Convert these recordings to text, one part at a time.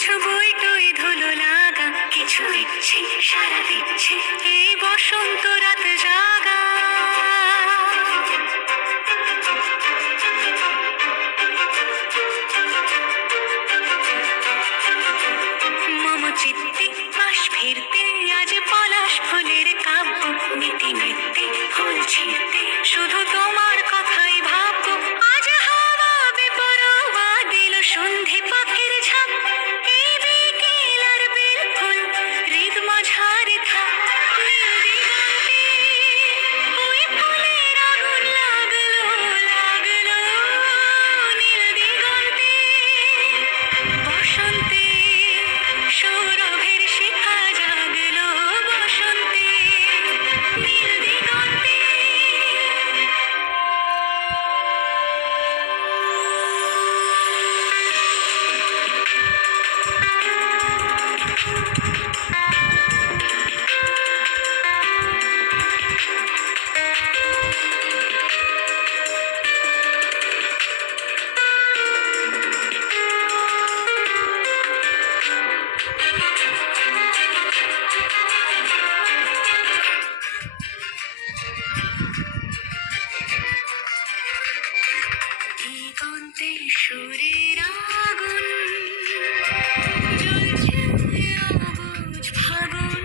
কিছু বই টই ধুলো লাগা, কিছু ইচ্ছে সারা দিচ্ছে এই বসন্ত রাত জাগা। মম চিত্তে পাশ ফিরতে আজ পলাশ ফুলের কাব্য, নীতি নিত্যে ফুল ছিঁড়তে শুধু তোমার কথাই ভাববো। আজ হাওয়া বেপরোয়া দিল সন্ধে পাখির ঝাঁক, এই বিকেল আর বেল ফুল হৃদ মাঝারে থাক। নীল দিগন্তে ওই ফুলের আগুন লাগলো লাগলো, নীল দিগন্তে বসন্তে সৌরভের শিখা জাগলো, বসন্তে নীল দিগন্তে। দিগন্তে সুরের আগুন জ্বলছে অবুঝ ফাগুন,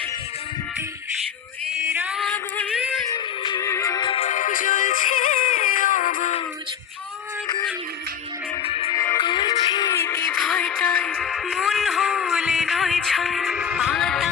দিগন্তে সুরের আগুন জ্বলছে অবুঝ ফাগুন। করছে কি ভয়টায় মন হলে নয় ছয় পাতা